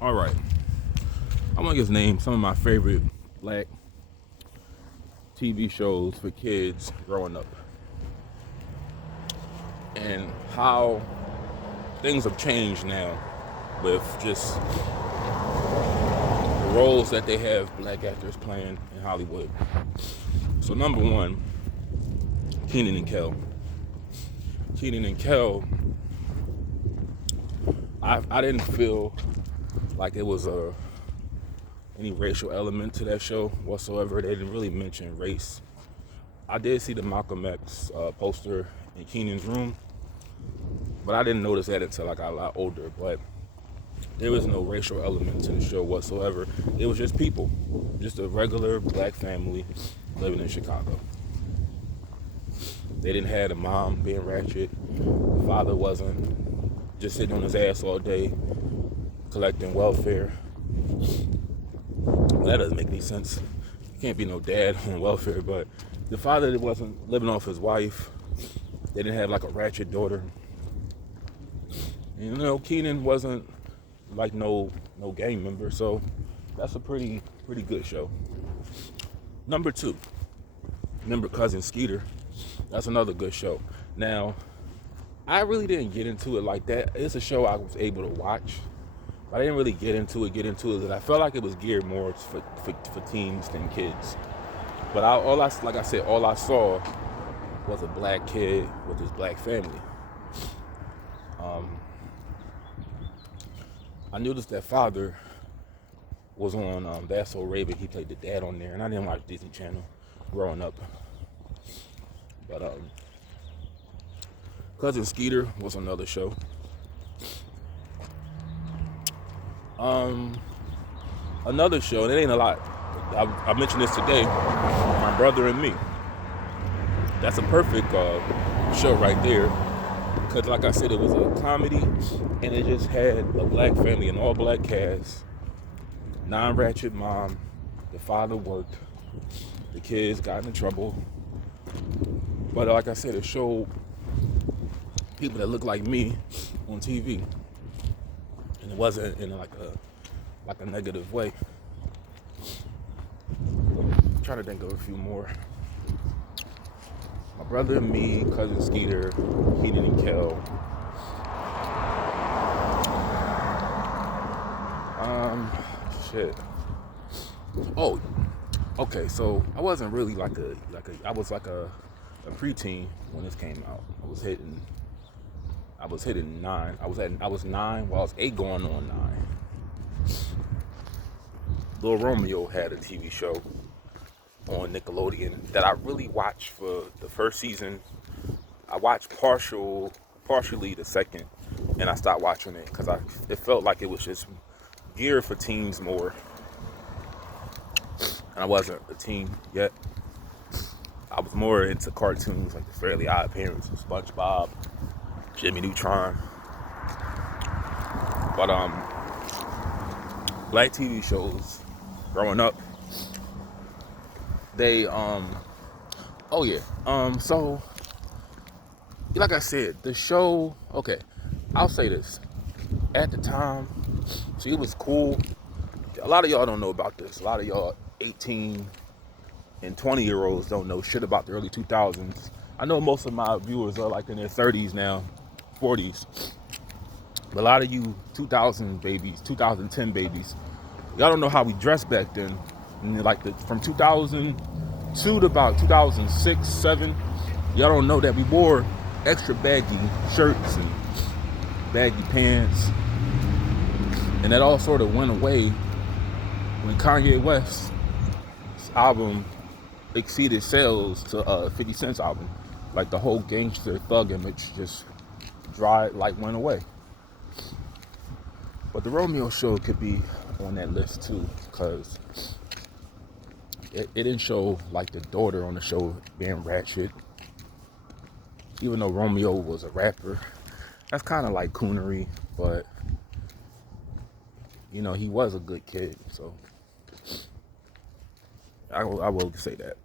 All right, I'm gonna just name some of my favorite black TV shows for kids growing up, and how things have changed now with just the roles that they have black actors playing in Hollywood. So number one, Kenan and Kel. Kenan and Kel, I didn't feel like it was any racial element to that show whatsoever. They didn't really mention race. I did see the Malcolm X poster in Kenan's room, but I didn't notice that until I got a lot older. But there was no racial element to the show whatsoever. It was just people, just a regular black family living in Chicago. They didn't have a mom being ratchet. The father wasn't just sitting on his ass all day collecting welfare. Well, that doesn't make any sense. You can't be no dad on welfare, but the father wasn't living off his wife. They didn't have like a ratchet daughter. And, Kenan wasn't like no gang member, so that's a pretty good show. Number two, remember Cousin Skeeter? That's another good show. Now, I really didn't get into it like that. It's a show I was able to watch, but I didn't really get into it. And I felt like it was geared more for teens than kids. But all I saw was a black kid with his black family. I noticed that father was on That's So Raven. He played the dad on there, and I didn't watch Disney Channel growing up. But Cousin Skeeter was another show. Another show, and it ain't a lot. I mentioned this today. My Brother and Me. That's a perfect show right there. Because like I said, it was a comedy, and it just had a black family, an all-black cast, non-ratchet mom, the father worked, the kids got into trouble. But like I said, it showed people that look like me on TV, and it wasn't in like a negative way. I'm trying to think of a few more. My Brother and Me, Cousin Skeeter, Kenan and Kel. Shit. Oh, okay. So I wasn't really I was like a preteen when this came out. I was hitting 9. I was 9. Well, I was 8 going on 9. Lil Romeo had a TV show on Nickelodeon that I really watched for the first season. I watched partially the second, and I stopped watching it because it felt like it was just geared for teens more, and I wasn't a teen yet. I was more into cartoons like the Fairly Odd Parents, SpongeBob, Jimmy Neutron. But black TV shows growing up, they so like I said, the show, okay, I'll say this. At the time, see, it was cool. A lot of y'all don't know about this. A lot of y'all 18 and 20-year-olds don't know shit about the early 2000s. I know most of my viewers are like in their 30s now, 40s. But a lot of you 2000 babies, 2010 babies, y'all don't know how we dressed back then. And from 2002 to about 2006, 7, y'all don't know that we wore extra baggy shirts and baggy pants. And that all sort of went away when Kanye West's album exceeded sales to 50 Cent's album. Like the whole gangster thug image just went away. But the Romeo show could be on that list too, because it didn't show like the daughter on the show being ratchet. Even though Romeo was a rapper, that's kind of like coonery, but he was a good kid, so I will say that.